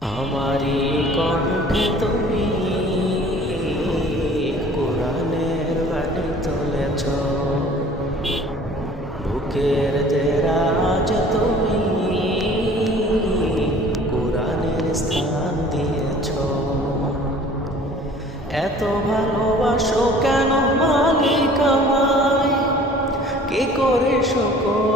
আমারই কণ্ঠে তুমি কোরআনের বাণী তুলেছ। বুকের দেরাজ তুমি কোরআনের স্থান দিয়েছ। এত ভালোবাসো কেন মালিক আমায়? কে করে শকর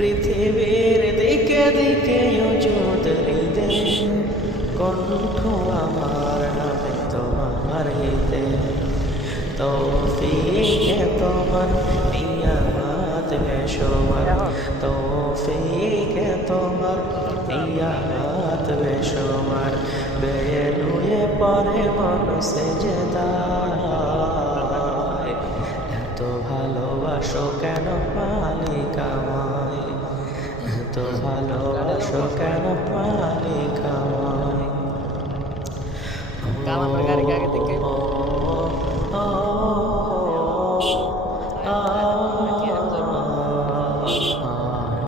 পৃথিবীর দিকে দিকে হৃদে কণ্ঠ আমার নামে তোমার গীতে তৌফিকে তোমার নিয়ামত বেশমার তৌফিকে তোমার নিয়ামত বেশমার বেলুয়ে পরে মনসে যেদায় এত ভালোবাসো কেন মালিক? কেন পারে খাওয়ায়